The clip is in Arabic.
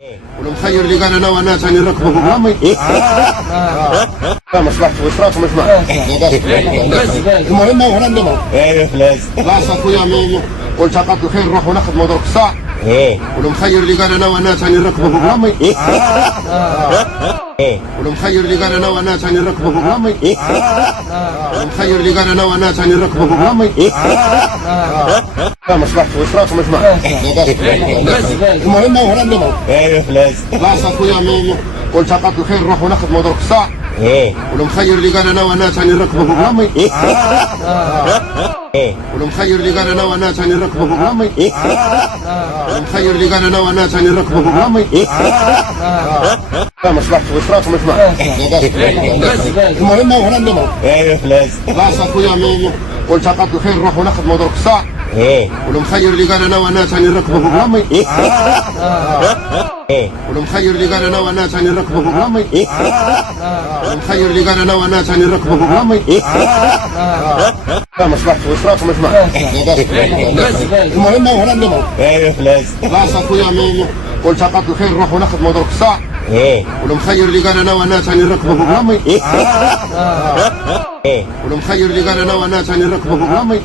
والمخير اللي قال انا وانا ثاني نركبوا بغرامي مصلحة وإسراف مش معه المهم وهنا النمر ايوه لازم خلاص اخويا والتقط الخير نروح وناخذ موضوع الساعة والمخير اللي قال انا وانا ثاني نركبوا بغرامي والمخير اللي قال انا وانا ثاني نركبوا بغرامي والمخير اللي قال انا وانا ثاني نركبوا بغرامي مصلحة وإسراف مش معه المهم وهنا النمر ايوه لازم خلاص اخويا والتقط الخير نروح وناخذ موضوع الساعة والمخير اللي قال انا وانا ثاني نركبوا بغرامي والمخير اللي قال انا وانا ثاني نركبوا بغرامي والمخير اللي قال انا وانا ثاني نركبوا بغرامي مصلحة وإسراف مش معه المهم وهنا النمر ايوه لازم خلاص اخويا والتقط الخير نروح وناخذ موضوع الساعة والمخير اللي قال انا وانا ثاني نركبوا بغرامي والمخير اللي قال انا وانا ثاني نركبوا بغرامي والمخير اللي قال انا وانا ثاني نركبوا بغرامي مصلحة وإسراف مش معه المهم وهنا النمر ايوه لازم خلاص اخويا والتقط الخير نروح وناخذ موضوع الساعة والمخير اللي قال انا وانا ثاني نركبوا بغرامي والمخير اللي قال انا وانا ثاني نركبوا بغرامي